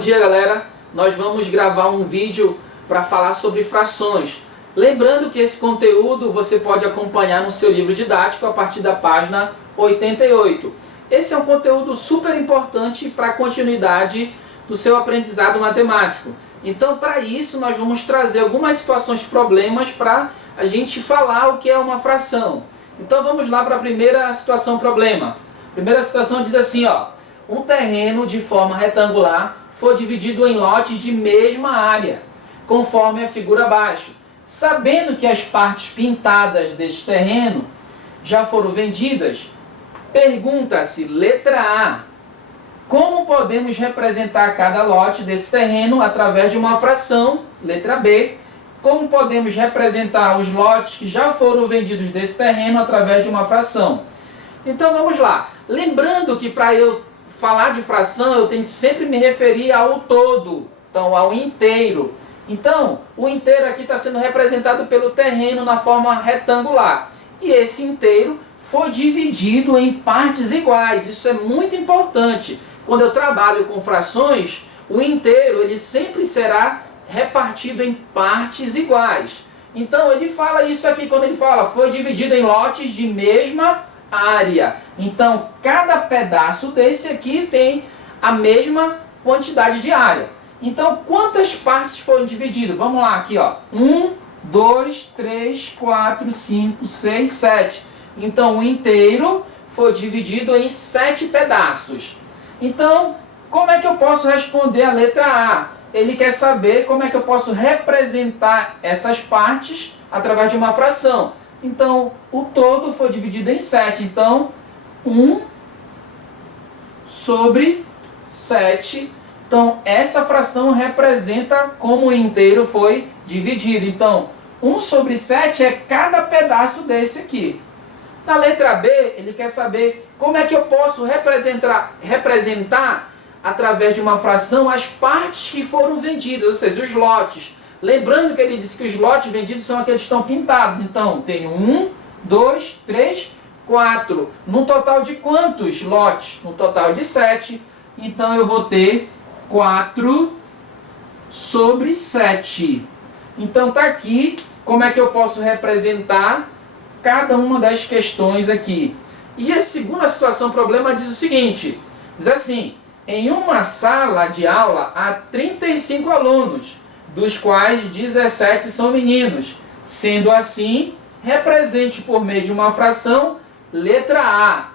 dia, galera! Nós vamos gravar um vídeo para falar sobre frações. Lembrando que esse conteúdo você pode acompanhar no seu livro didático a partir da página 88. Esse é um conteúdo super importante para a continuidade do seu aprendizado matemático. Então, para isso, nós vamos trazer algumas situações, problemas, para a gente falar o que é uma fração. Então, vamos lá para a primeira situação, problema. A primeira situação diz assim, ó: um terreno de forma retangular foi dividido em lotes de mesma área, conforme a figura abaixo. Sabendo que as partes pintadas deste terreno já foram vendidas, pergunta-se, letra A, como podemos representar cada lote desse terreno através de uma fração? Letra B, como podemos representar os lotes que já foram vendidos desse terreno através de uma fração? Então vamos lá. Lembrando que para eu falar de fração, eu tenho que sempre me referir ao todo, então ao inteiro. Então, o inteiro aqui está sendo representado pelo terreno na forma retangular. E esse inteiro foi dividido em partes iguais. Isso é muito importante. Quando eu trabalho com frações, o inteiro ele sempre será repartido em partes iguais. Então, ele fala isso aqui quando ele fala, foi dividido em lotes de mesma área. Então, cada pedaço desse aqui tem a mesma quantidade de área. Então, quantas partes foram divididas? Vamos lá, aqui, ó. 1, 2, 3, 4, 5, 6, 7. Então, o inteiro foi dividido em 7 pedaços. Então, como é que eu posso responder a letra A? Ele quer saber como é que eu posso representar essas partes através de uma fração. Então, o todo foi dividido em 7. Então, 1 sobre 7. Então, essa fração representa como o inteiro foi dividido. Então, 1 sobre 7 é cada pedaço desse aqui. Na letra B, ele quer saber como é que eu posso representar através de uma fração as partes que foram vendidas, ou seja, os lotes. Lembrando que ele disse que os lotes vendidos são aqueles que estão pintados. Então, tenho 1, 2, 3, 4. No total de quantos lotes? No total de 7. Então, eu vou ter 4 sobre 7. Então, está aqui como é que eu posso representar cada uma das questões aqui. E a segunda situação, problema, diz o seguinte. Diz assim, em uma sala de aula há 35 alunos, dos quais 17 são meninos. Sendo assim, represente por meio de uma fração, letra A,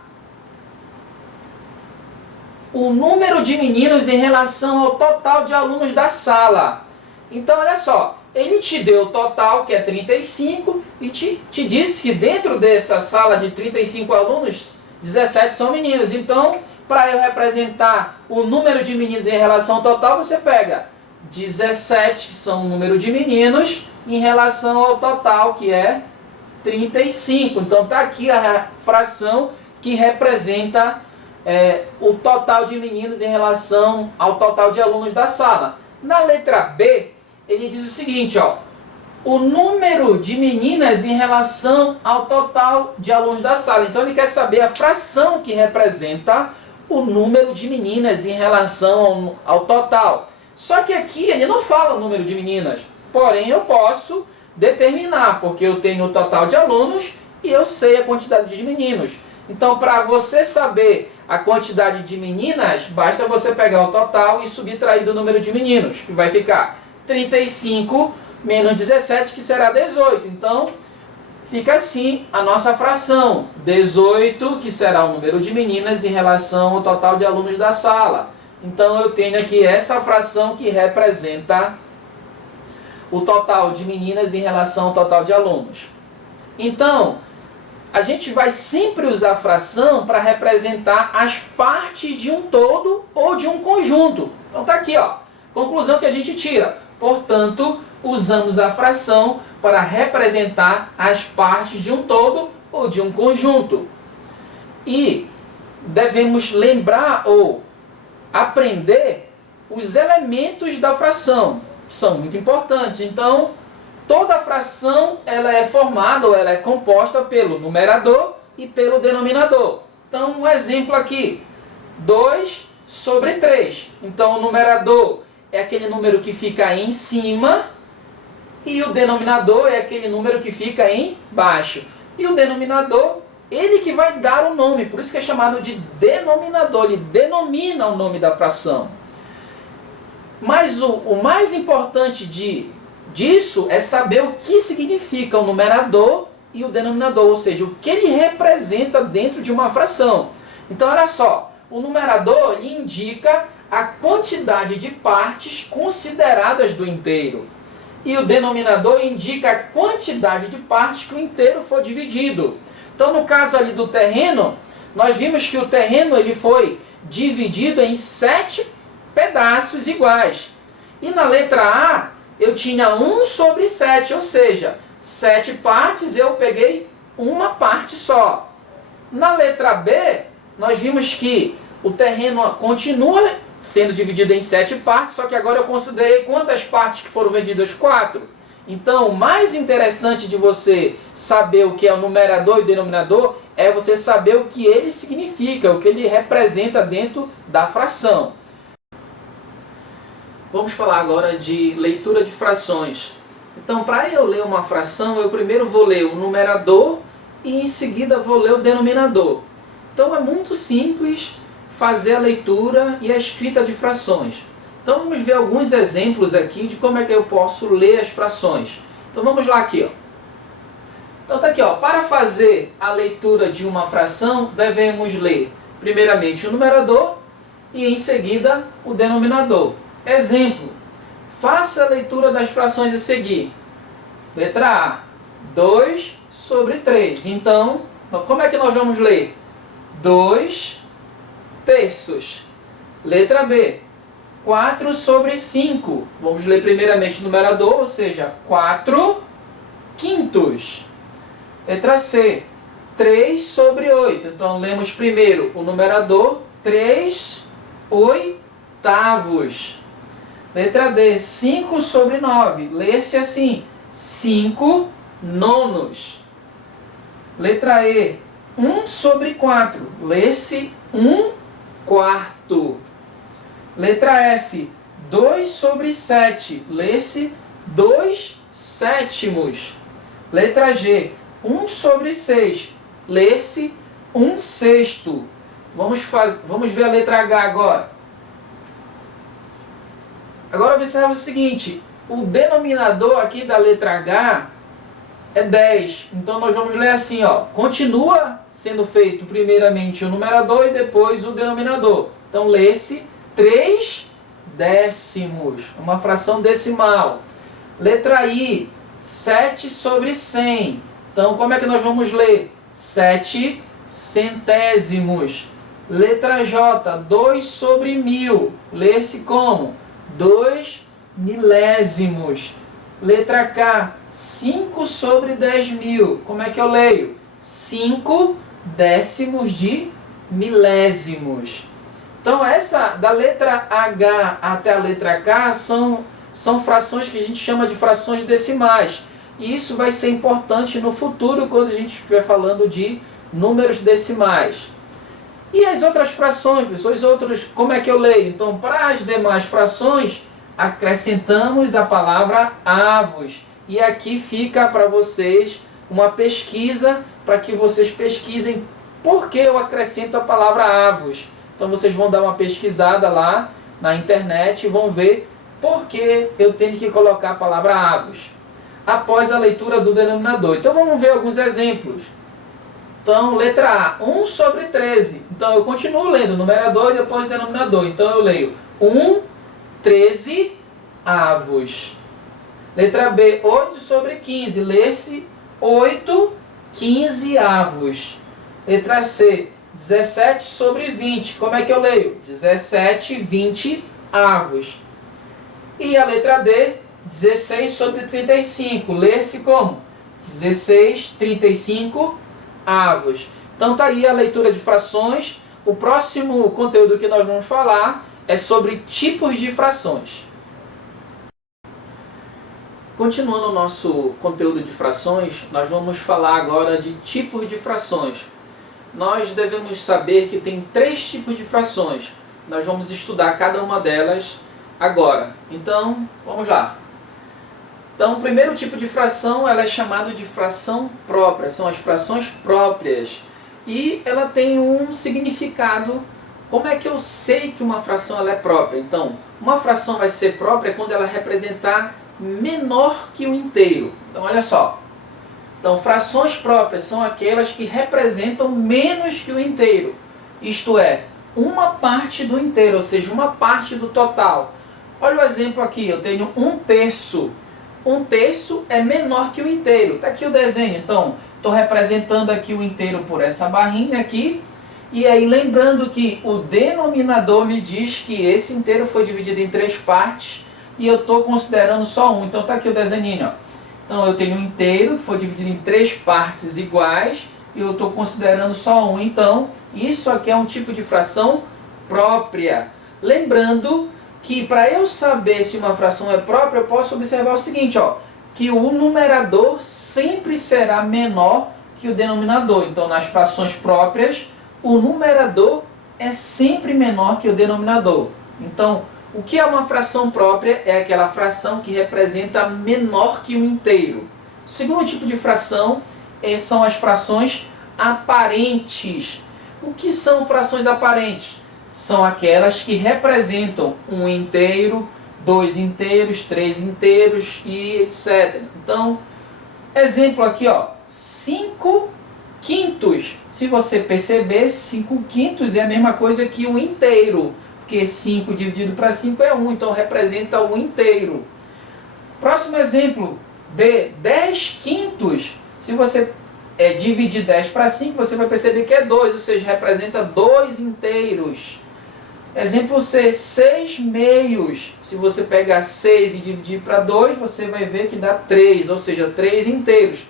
o número de meninos em relação ao total de alunos da sala. Então, olha só, ele te deu o total, que é 35, e te disse que dentro dessa sala de 35 alunos, 17 são meninos. Então, para eu representar o número de meninos em relação ao total, você pega 17, que são o número de meninos, em relação ao total, que é 35. Então, está aqui a fração que representa o total de meninos em relação ao total de alunos da sala. Na letra B, ele diz o seguinte, ó, o número de meninas em relação ao total de alunos da sala. Então, ele quer saber a fração que representa o número de meninas em relação ao total. Só que aqui ele não fala o número de meninas, porém eu posso determinar, porque eu tenho o total de alunos e eu sei a quantidade de meninos. Então, para você saber a quantidade de meninas, basta você pegar o total e subtrair do número de meninos, que vai ficar 35 menos 17, que será 18. Então, fica assim a nossa fração, 18, que será o número de meninas em relação ao total de alunos da sala. Então, eu tenho aqui essa fração que representa o total de meninas em relação ao total de alunos. Então, a gente vai sempre usar fração para representar as partes de um todo ou de um conjunto. Então, está aqui, ó, conclusão que a gente tira. Portanto, usamos a fração para representar as partes de um todo ou de um conjunto. E devemos lembrar ou aprender os elementos da fração. São muito importantes. Então, toda fração ela é formada ou ela é composta pelo numerador e pelo denominador. Então, um exemplo aqui. 2 sobre 3. Então o numerador é aquele número que fica em cima e o denominador é aquele número que fica embaixo. E o denominador, ele que vai dar o nome, por isso que é chamado de denominador, ele denomina o nome da fração. Mas o mais importante disso é saber o que significa o numerador e o denominador, ou seja, o que ele representa dentro de uma fração. Então, olha só, o numerador ele indica a quantidade de partes consideradas do inteiro. E o denominador indica a quantidade de partes que o inteiro for dividido. Então, no caso ali do terreno, nós vimos que o terreno ele foi dividido em 7 pedaços iguais. E na letra A, eu tinha 1 sobre 7, ou seja, 7 partes, eu peguei uma parte só. Na letra B, nós vimos que o terreno continua sendo dividido em 7 partes, só que agora eu considerei quantas partes que foram vendidas? 4. Então, o mais interessante de você saber o que é o numerador e o denominador é você saber o que ele significa, o que ele representa dentro da fração. Vamos falar agora de leitura de frações. Então, para eu ler uma fração, eu primeiro vou ler o numerador e em seguida vou ler o denominador. Então, é muito simples fazer a leitura e a escrita de frações. Então, vamos ver alguns exemplos aqui de como é que eu posso ler as frações. Então, vamos lá aqui, ó. Então, tá aqui, ó. Para fazer a leitura de uma fração, devemos ler primeiramente o numerador e em seguida o denominador. Exemplo, faça a leitura das frações a seguir. Letra A, 2 sobre 3. Então, como é que nós vamos ler? 2 terços. Letra B, 4 sobre 5. Vamos ler primeiramente o numerador, ou seja, 4 quintos. Letra C, 3 sobre 8. Então, lemos primeiro o numerador, 3 oitavos. Letra D, 5 sobre 9. Lê-se assim, 5 nonos. Letra E, 1 sobre 4. Lê-se 1 quarto. Letra F, 2 sobre 7. Lê-se 2 sétimos. Letra G, 1 sobre 6. Lê-se 1 sexto. Vamos ver a letra H agora. Agora observa o seguinte, o denominador aqui da letra H é 10. Então nós vamos ler assim, ó. Continua sendo feito primeiramente o numerador e depois o denominador. Então lê-se 3 décimos, uma fração decimal. Letra I, 7 sobre 100. Então como é que nós vamos ler? 7 centésimos. Letra J, 2 sobre 1000. Lê-se como? 2 milésimos. Letra K, 5 sobre 10.000. Como é que eu leio? 5 décimos de milésimos. Então essa da letra H até a letra K são frações que a gente chama de frações decimais. E isso vai ser importante no futuro quando a gente estiver falando de números decimais. E as outras frações, pessoas, como é que eu leio? Então, para as demais frações, acrescentamos a palavra avos. E aqui fica para vocês uma pesquisa, para que vocês pesquisem por que eu acrescento a palavra avos. Então, vocês vão dar uma pesquisada lá na internet e vão ver por que eu tenho que colocar a palavra avos após a leitura do denominador. Então, vamos ver alguns exemplos. Então, letra A, 1 sobre 13. Então, eu continuo lendo o numerador e depois o denominador. Então, eu leio 1, 13 avos. Letra B, 8 sobre 15. Lê-se 8 quinzeavos. Letra C, 17 sobre 20. Como é que eu leio? 17 vinte-avos. E a letra D, 16 sobre 35. Lê-se como? 16 35 avos. Então tá aí a leitura de frações. O próximo conteúdo que nós vamos falar é sobre tipos de frações. Continuando o nosso conteúdo de frações, nós vamos falar agora de tipos de frações. Nós devemos saber que tem 3 tipos de frações. Nós vamos estudar cada uma delas agora. Então, vamos lá. Então, o primeiro tipo de fração, ela é chamada de fração própria, são as frações próprias. E ela tem um significado. Como é que eu sei que uma fração ela é própria? Então, uma fração vai ser própria quando ela representar menor que o inteiro. Então, olha só. Então, frações próprias são aquelas que representam menos que o inteiro. Isto é, uma parte do inteiro, ou seja, uma parte do total. Olha o exemplo aqui, eu tenho 1/3. 1/3 é menor que o inteiro. Está aqui o desenho. Então, estou representando aqui o inteiro por essa barrinha aqui. E aí, lembrando que o denominador me diz que esse inteiro foi dividido em 3 partes. E eu estou considerando só 1. Então, está aqui o desenho, ó. Então, eu tenho um inteiro que foi dividido em 3 partes iguais. E eu estou considerando só 1. Então, isso aqui é um tipo de fração própria. Lembrando que para eu saber se uma fração é própria, eu posso observar o seguinte, ó, que o numerador sempre será menor que o denominador. Então, nas frações próprias, o numerador é sempre menor que o denominador. Então, o que é uma fração própria? É aquela fração que representa menor que o inteiro. O segundo tipo de fração são as frações aparentes. O que são frações aparentes? São aquelas que representam 1 inteiro, 2 inteiros, 3 inteiros e etc. Então, exemplo aqui, ó, 5 quintos. Se você perceber, 5 quintos é a mesma coisa que 1 inteiro, porque 5 dividido para 5 é 1, então representa 1 inteiro. Próximo exemplo, B, 10 quintos. Se você dividir 10 para 5, você vai perceber que é 2, ou seja, representa 2 inteiros. Exemplo C, 6 meios. Se você pegar 6 e dividir para 2, você vai ver que dá 3, ou seja, 3 inteiros.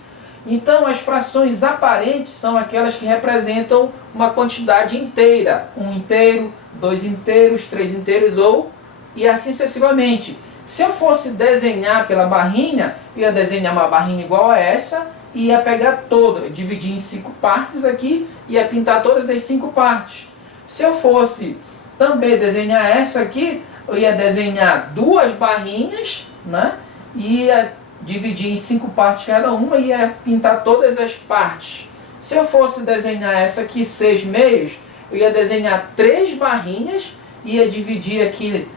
Então, as frações aparentes são aquelas que representam uma quantidade inteira. 1 inteiro, 2 inteiros, 3 inteiros e assim sucessivamente. Se eu fosse desenhar pela barrinha, eu ia desenhar uma barrinha igual a essa e ia pegar toda, dividir em 5 partes aqui e ia pintar todas as 5 partes. Se eu fosse também desenhar essa aqui, eu ia desenhar 2 barrinhas, né? E ia dividir em 5 partes cada uma e ia pintar todas as partes. Se eu fosse desenhar essa aqui, 6 meios, eu ia desenhar 3 barrinhas, ia dividir aqui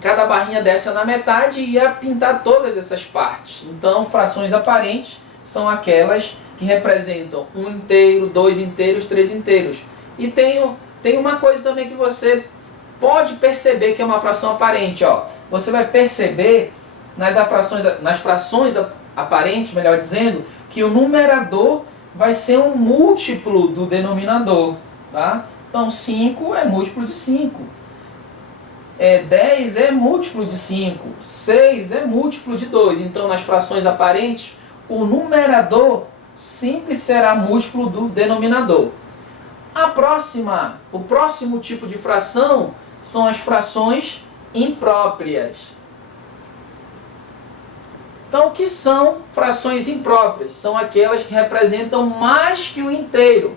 cada barrinha dessa na metade e ia pintar todas essas partes. Então, frações aparentes são aquelas que representam 1 inteiro, 2 inteiros, 3 inteiros. E tem uma coisa também que você pode perceber que é uma fração aparente, ó. Você vai perceber nas frações aparentes, melhor dizendo, que o numerador vai ser um múltiplo do denominador, tá? Então 5 é múltiplo de 5. 10 é múltiplo de 5. 6 é múltiplo de 2. Então nas frações aparentes, o numerador sempre será múltiplo do denominador. O próximo tipo de fração são as frações impróprias. Então, o que são frações impróprias? São aquelas que representam mais que o inteiro.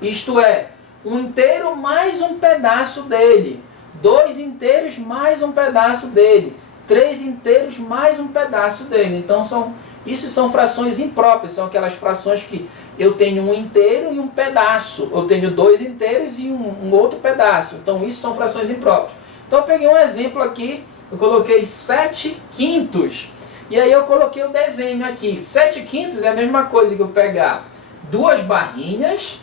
Isto é, 1 inteiro mais um pedaço dele. 2 inteiros mais um pedaço dele. 3 inteiros mais um pedaço dele. Então, isso são frações impróprias. São aquelas frações que eu tenho 1 inteiro e um pedaço. Eu tenho 2 inteiros e um outro pedaço. Então, isso são frações impróprias. Então, eu peguei um exemplo aqui. Eu coloquei 7 quintos. E aí eu coloquei o desenho aqui. 7 quintos é a mesma coisa que eu pegar 2 barrinhas,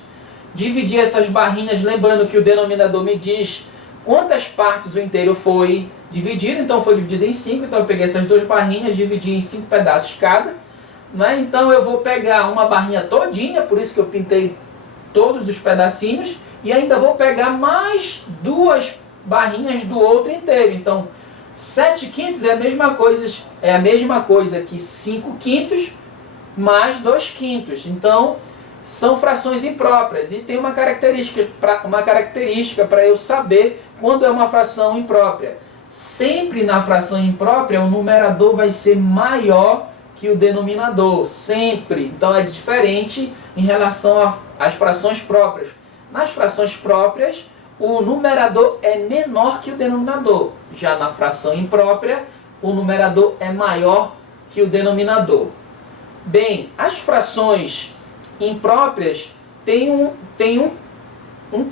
dividir essas barrinhas, lembrando que o denominador me diz quantas partes o inteiro foi dividido. Então foi dividido em 5, então eu peguei essas 2 barrinhas, dividi em 5 pedaços cada. Né? Então eu vou pegar uma barrinha todinha, por isso que eu pintei todos os pedacinhos, e ainda vou pegar mais 2 barrinhas do outro inteiro. Então 7 quintos é a mesma coisa que 5 quintos mais 2 quintos. Então, são frações impróprias. E tem uma característica para eu saber quando é uma fração imprópria. Sempre na fração imprópria, o numerador vai ser maior que o denominador. Sempre. Então, é diferente em relação às frações próprias. Nas frações próprias, o numerador é menor que o denominador. Já na fração imprópria, o numerador é maior que o denominador. Bem, as frações impróprias têm um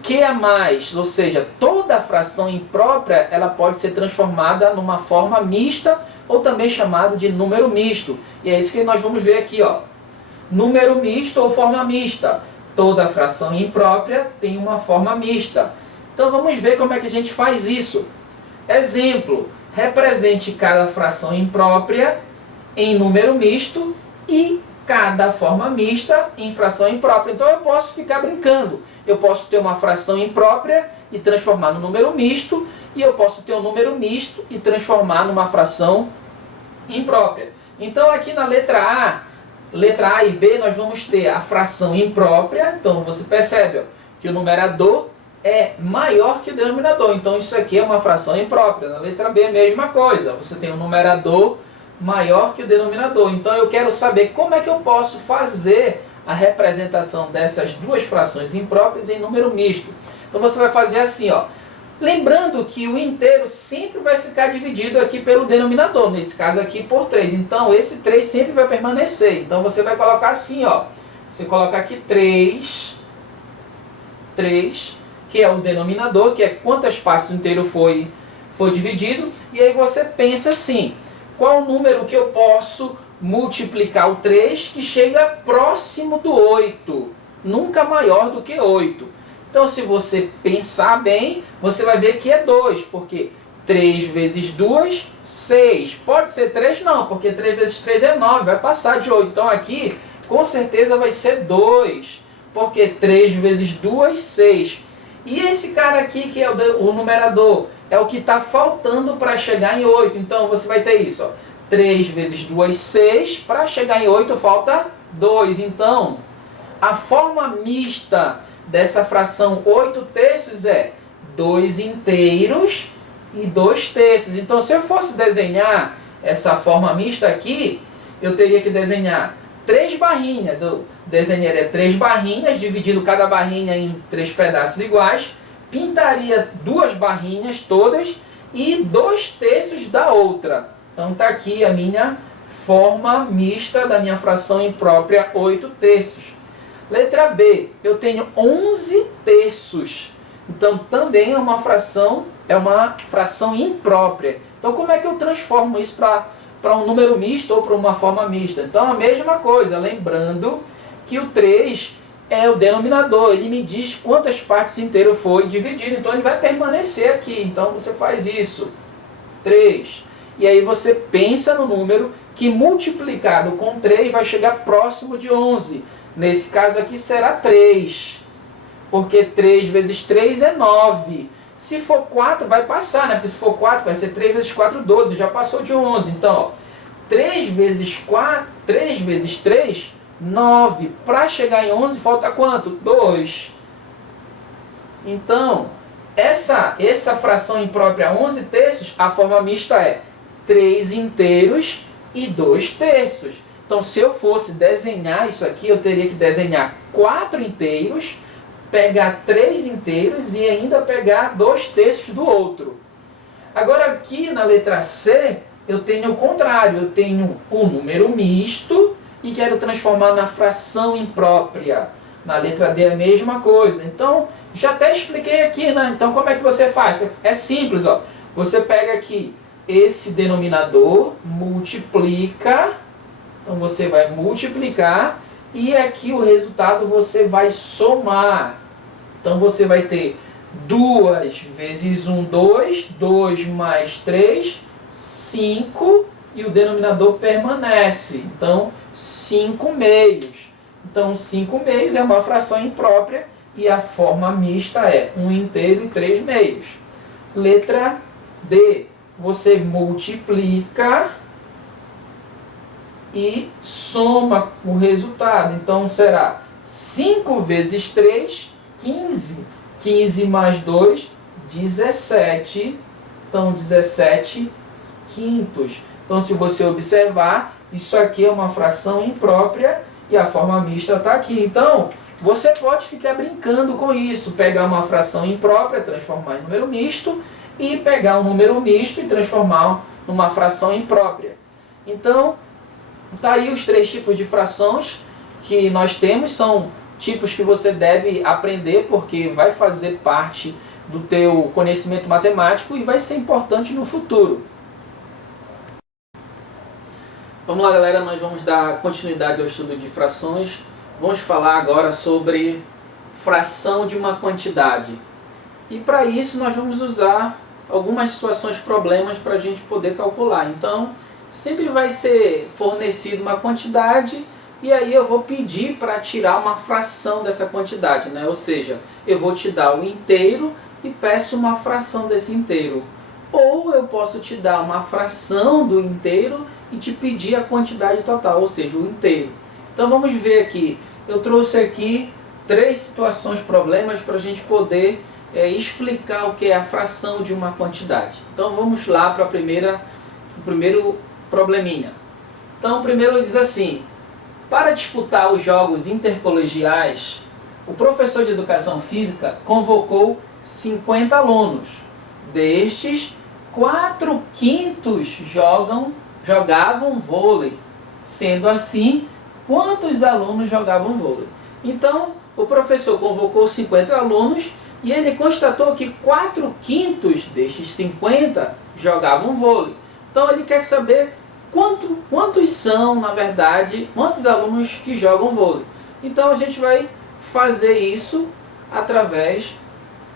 que a mais, ou seja, toda fração imprópria ela pode ser transformada numa forma mista ou também chamado de número misto. E é isso que nós vamos ver aqui, ó. Número misto ou forma mista. Toda fração imprópria tem uma forma mista. Então vamos ver como é que a gente faz isso. Exemplo, represente cada fração imprópria em número misto e cada forma mista em fração imprópria. Então eu posso ficar brincando. Eu posso ter uma fração imprópria e transformar no número misto, e eu posso ter um número misto e transformar numa fração imprópria. Então aqui na letra A e B nós vamos ter a fração imprópria. Então você percebe, ó, que o numerador é maior que o denominador. Então isso aqui é uma fração imprópria. Na letra B a mesma coisa. Você tem um numerador maior que o denominador. Então eu quero saber como é que eu posso fazer a representação dessas duas frações impróprias em número misto. Então você vai fazer assim, ó. Lembrando que o inteiro sempre vai ficar dividido aqui pelo denominador, nesse caso aqui por 3. Então esse 3 sempre vai permanecer. Então você vai colocar assim, ó. Você coloca aqui 3, que é o denominador, que é quantas partes do inteiro foi dividido. E aí você pensa assim, qual o número que eu posso multiplicar o 3 que chega próximo do 8, nunca maior do que 8. Então se você pensar bem, você vai ver que é 2, porque 3 vezes 2, 6. Pode ser 3? Não, porque 3 vezes 3 é 9, vai passar de 8. Então aqui, com certeza vai ser 2, porque 3 vezes 2, 6. E esse cara aqui, que é o numerador, é o que está faltando para chegar em 8. Então você vai ter isso, ó. 3 vezes 2, 6. Para chegar em 8 falta 2. Então, a forma mista dessa fração 8 terços é 2 inteiros e 2 terços. Então, se eu fosse desenhar essa forma mista aqui, eu teria que desenhar 3 barrinhas. Eu desenharia 3 barrinhas, dividindo cada barrinha em 3 pedaços iguais. Pintaria 2 barrinhas todas e 2 terços da outra. Então está aqui a minha forma mista da minha fração imprópria 8 terços. Letra B, eu tenho 11 terços. Então também é uma fração imprópria. Então como é que eu transformo isso para um número misto ou para uma forma mista? Então a mesma coisa, lembrando que o 3 é o denominador. Ele me diz quantas partes inteiro foi dividido. Então ele vai permanecer aqui. Então você faz isso. 3. E aí você pensa no número que multiplicado com 3 vai chegar próximo de 11. Nesse caso aqui será 3. Porque 3 vezes 3 é 9. Se for 4 vai passar, né? Porque se for 4 vai ser 3 vezes 4, 12. Já passou de 11. Então, ó, 3 vezes 3, 9. Para chegar em 11 falta quanto? 2. Então, essa fração imprópria 11 terços, a forma mista é 3 inteiros e 2 terços. Então, se eu fosse desenhar isso aqui, eu teria que desenhar 4 inteiros, pegar 3 inteiros e ainda pegar 2 terços do outro. Agora, aqui na letra C, eu tenho o contrário. Eu tenho um número misto e quero transformar na fração imprópria. Na letra D é a mesma coisa. Então, já até expliquei aqui, né? Então, como é que você faz? É simples, ó. Você pega aqui esse denominador, multiplica, então você vai multiplicar, e aqui o resultado você vai somar. Então você vai ter 2 vezes 1, 2, 2 mais 3, 5, e o denominador permanece. Então 5 meios. Então 5 meios é uma fração imprópria, e a forma mista é 1 inteiro e 3 meios. Letra D. Você multiplica e soma o resultado. Então será 5 vezes 3, 15. 15 mais 2, 17. Então 17 quintos. Então se você observar, isso aqui é uma fração imprópria e a forma mista está aqui. Então você pode ficar brincando com isso, pegar uma fração imprópria, transformar em número misto, e pegar um número misto e transformar numa fração imprópria. Então, tá aí os 3 tipos de frações que nós temos, são tipos que você deve aprender porque vai fazer parte do teu conhecimento matemático e vai ser importante no futuro. Vamos lá, galera, nós vamos dar continuidade ao estudo de frações. Vamos falar agora sobre fração de uma quantidade. E para isso nós vamos usar algumas situações, problemas para a gente poder calcular. Então, sempre vai ser fornecido uma quantidade e aí eu vou pedir para tirar uma fração dessa quantidade, né? Ou seja, eu vou te dar o inteiro e peço uma fração desse inteiro. Ou eu posso te dar uma fração do inteiro e te pedir a quantidade total, ou seja, o inteiro. Então vamos ver aqui. Eu trouxe aqui 3 situações, problemas para a gente poder explicar o que é a fração de uma quantidade. Então vamos lá para o primeiro probleminha. Então primeiro diz assim: para disputar os jogos intercolegiais, o professor de educação física convocou 50 alunos. Destes, 4/5 jogavam vôlei. Sendo assim, quantos alunos jogavam vôlei? Então, o professor convocou 50 alunos e ele constatou que 4/5 destes 50 jogavam vôlei. Então, ele quer saber quantos são, na verdade, quantos alunos que jogam vôlei. Então, a gente vai fazer isso através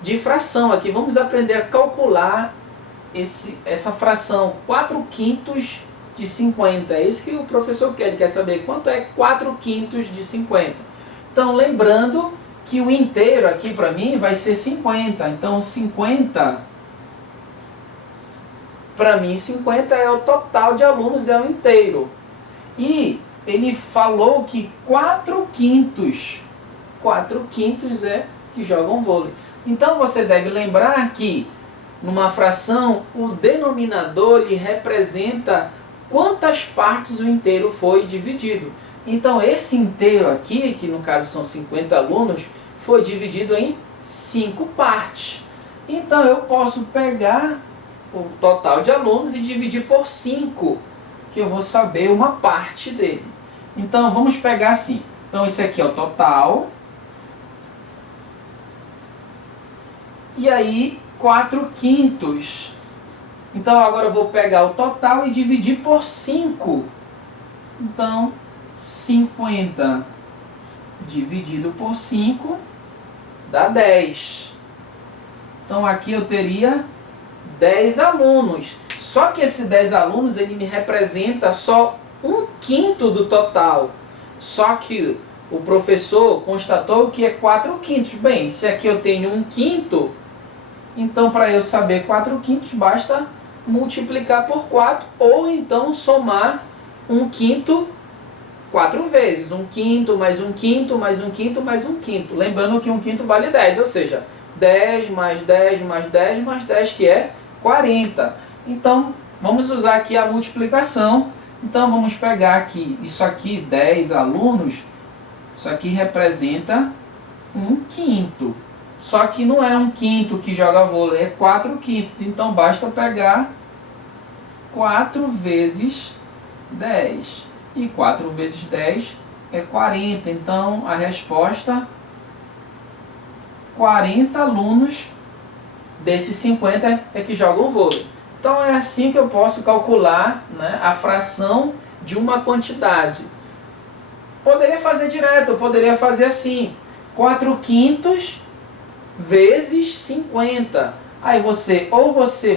de fração. Aqui vamos aprender a calcular essa fração, 4/5 de 50. É isso que o professor quer, ele quer saber quanto é 4/5 de 50. Então, lembrando que o inteiro aqui para mim vai ser 50. Então, 50, para mim, 50 é o total de alunos, é o inteiro. E ele falou que 4/5 é que jogam vôlei. Então, você deve lembrar que numa fração, o denominador lhe representa quantas partes o inteiro foi dividido. Então, esse inteiro aqui, que no caso são 50 alunos, foi dividido em 5 partes. Então, eu posso pegar o total de alunos e dividir por 5, que eu vou saber uma parte dele. Então, vamos pegar assim. Então, esse aqui é o total. E aí, 4/5. Então, agora eu vou pegar o total e dividir por 5. Então, 50 dividido por 5 dá 10. Então, aqui eu teria 10 alunos. Só que esse 10 alunos, ele me representa só 1/5 do total. Só que o professor constatou que é 4/5. Bem, se aqui eu tenho 1/5, então para eu saber 4/5, basta multiplicar por 4 ou então somar 1/5 4 vezes. 1/5 mais 1/5 mais 1/5 mais 1/5. Lembrando que 1/5 vale 10, ou seja, 10 mais 10 mais 10 mais 10, que é 40. Então, vamos usar aqui a multiplicação. Então, vamos pegar aqui, isso aqui, 10 alunos, isso aqui representa 1/5. Só que não é 1/5 que joga vôlei, é 4/5. Então, basta pegar 4 vezes 10. E 4 vezes 10 é 40. Então, a resposta, 40 alunos desses 50 é que jogam vôlei. Então, é assim que eu posso calcular, né, a fração de uma quantidade. Poderia fazer direto, eu poderia fazer assim, 4/5 vezes 50. Aí você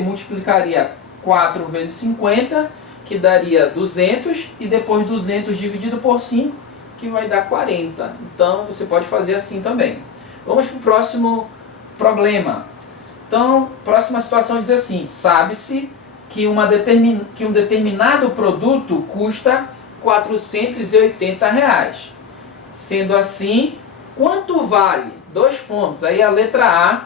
multiplicaria 4 vezes 50, que daria 200, e depois 200 dividido por 5, que vai dar 40. Então, você pode fazer assim também. Vamos para o próximo problema. Então, próxima situação diz assim: sabe-se que um determinado produto custa R$480. Sendo assim, quanto vale? 2 pontos. Aí a letra A,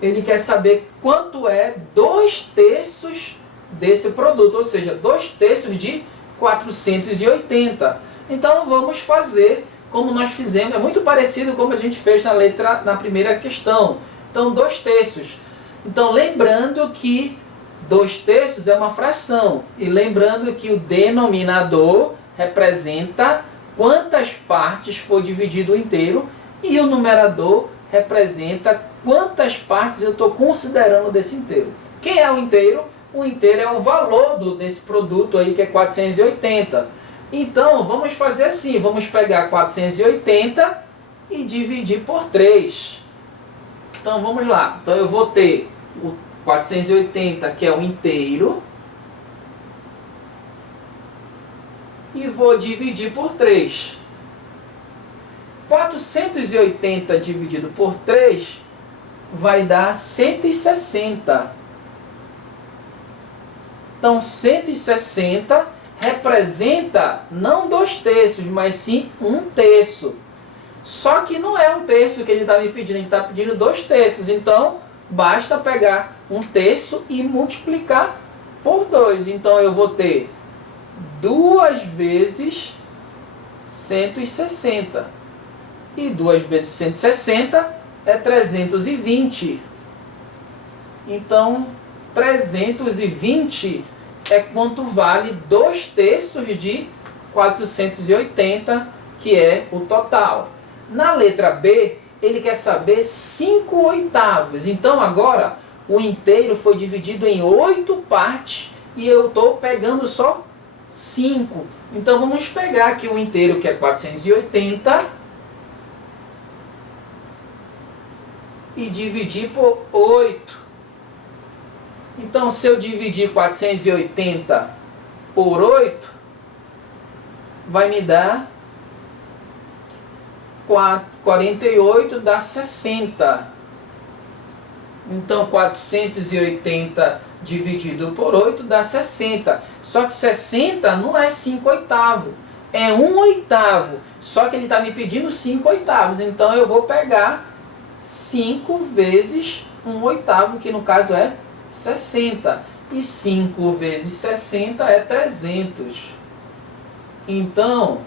ele quer saber quanto é 2/3 desse produto, ou seja, 2/3 de 480. Então vamos fazer como nós fizemos, é muito parecido como a gente fez na primeira questão. Então, 2/3. Então, lembrando que 2/3 é uma fração. E lembrando que o denominador representa quantas partes foi dividido o inteiro e o numerador representa quantas partes eu estou considerando desse inteiro. Quem é o inteiro? O inteiro é o valor desse produto aí, que é 480. Então, vamos fazer assim, vamos pegar 480 e dividir por 3. Então, vamos lá. Então, eu vou ter o 480, que é o inteiro, e vou dividir por 3. 480 dividido por 3 vai dar 160. Então, 160 representa não 2/3, mas sim 1/3. Só que não é 1/3 que ele está me pedindo, ele está pedindo 2/3. Então, basta pegar 1/3 e multiplicar por 2. Então, eu vou ter 2 vezes 160. E 2 vezes 160 é 320. Então, 320 é quanto vale 2/3 de 480, que é o total. Na letra B, ele quer saber 5/8. Então, agora, o inteiro foi dividido em 8 partes e eu estou pegando só 5. Então, vamos pegar aqui o inteiro, que é 480, e dividir por 8. Então, se eu dividir 480 por 8, vai me dar 48 dá 60. Então, 480 dividido por 8 dá 60. Só que 60 não é 5/8, é 1/8. Só que ele está me pedindo 5/8. Então, eu vou pegar 5 vezes 1/8, que no caso é 60. E 5 vezes 60 é 300. Então,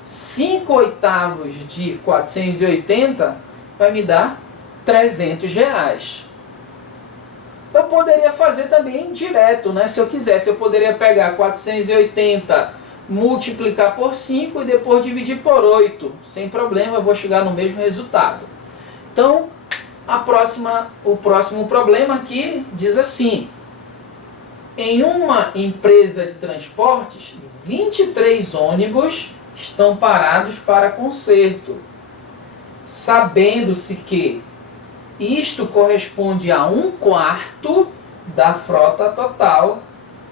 5/8 de 480 vai me dar R$300. Eu poderia fazer também direto, né? Se eu quisesse, eu poderia pegar 480, multiplicar por 5 e depois dividir por 8. Sem problema, eu vou chegar no mesmo resultado. Então, o próximo problema aqui diz assim: em uma empresa de transportes, 23 ônibus estão parados para conserto. Sabendo-se que isto corresponde a 1/4 da frota total,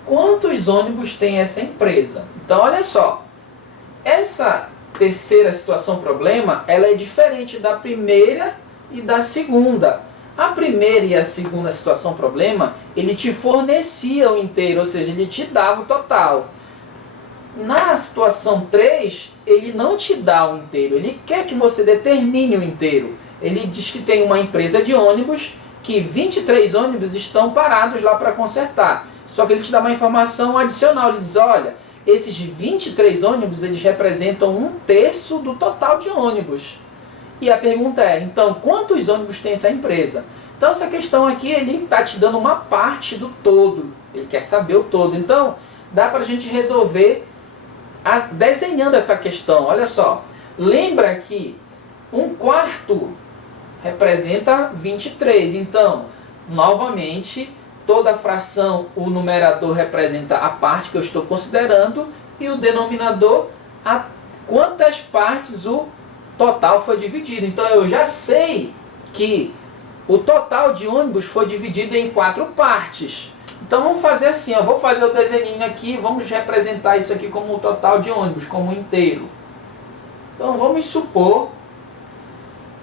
quantos ônibus tem essa empresa? Então, olha só, essa terceira situação problema, ela é diferente da primeira e da segunda. A primeira e a segunda situação problema, ele te fornecia o inteiro, ou seja, ele te dava o total. Na situação 3, ele não te dá o inteiro, ele quer que você determine o inteiro. Ele diz que tem uma empresa de ônibus, que 23 ônibus estão parados lá para consertar. Só que ele te dá uma informação adicional, ele diz, olha, esses 23 ônibus, eles representam 1/3 do total de ônibus. E a pergunta é, então, quantos ônibus tem essa empresa? Então, essa questão aqui, ele está te dando uma parte do todo. Ele quer saber o todo. Então, dá para a gente resolver desenhando essa questão. Olha só, lembra que 1/4 representa 23. Então, novamente, toda fração, o numerador representa a parte que eu estou considerando e o denominador, a quantas partes o total foi dividido. Então, eu já sei que o total de ônibus foi dividido em 4 partes. Então, vamos fazer assim, eu vou fazer o desenho aqui, vamos representar isso aqui como o total de ônibus, como inteiro. Então, vamos supor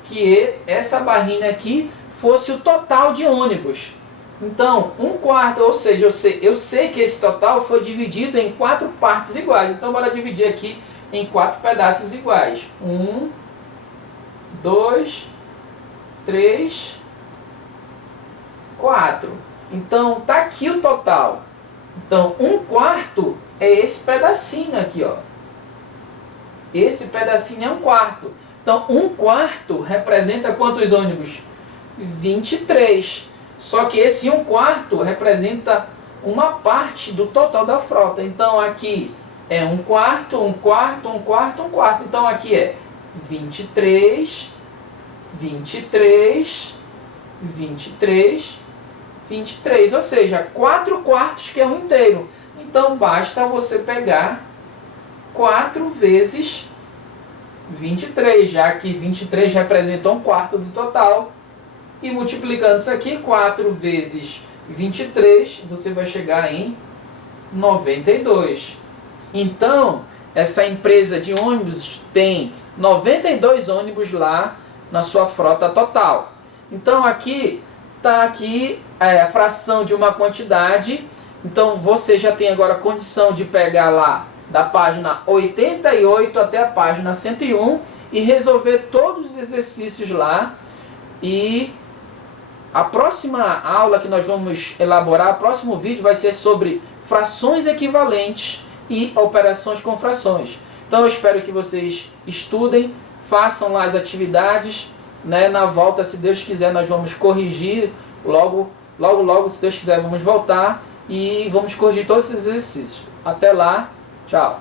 que essa barrinha aqui fosse o total de ônibus. Então, 1/4, ou seja, eu sei que esse total foi dividido em 4 partes iguais. Então, bora dividir aqui em 4 pedaços iguais. 1, 2, 3, 4. Então, tá aqui o total. Então, 1/4 é esse pedacinho aqui, ó. esse pedacinho é 1/4. Então, 1/4 representa quantos ônibus? 23. Só que esse 1/4 representa uma parte do total da frota. Então, aqui é 1/4, 1/4, 1/4, 1/4. Então, aqui é 23, 23, 23, 23. Ou seja, 4/4 que é um inteiro. Então, basta você pegar 4 vezes 23, já que 23 representa 1/4 do total. E multiplicando isso aqui, 4 vezes 23, você vai chegar em 92. Então, essa empresa de ônibus tem 92 ônibus lá na sua frota total. Então, aqui está a fração de uma quantidade. Então, você já tem agora a condição de pegar lá da página 88 até a página 101 e resolver todos os exercícios lá. E a próxima aula que nós vamos elaborar, o próximo vídeo vai ser sobre frações equivalentes e operações com frações. Então eu espero que vocês estudem, façam lá as atividades, né? Na volta, se Deus quiser, nós vamos corrigir logo, se Deus quiser, vamos voltar e vamos corrigir todos esses exercícios. Até lá, tchau!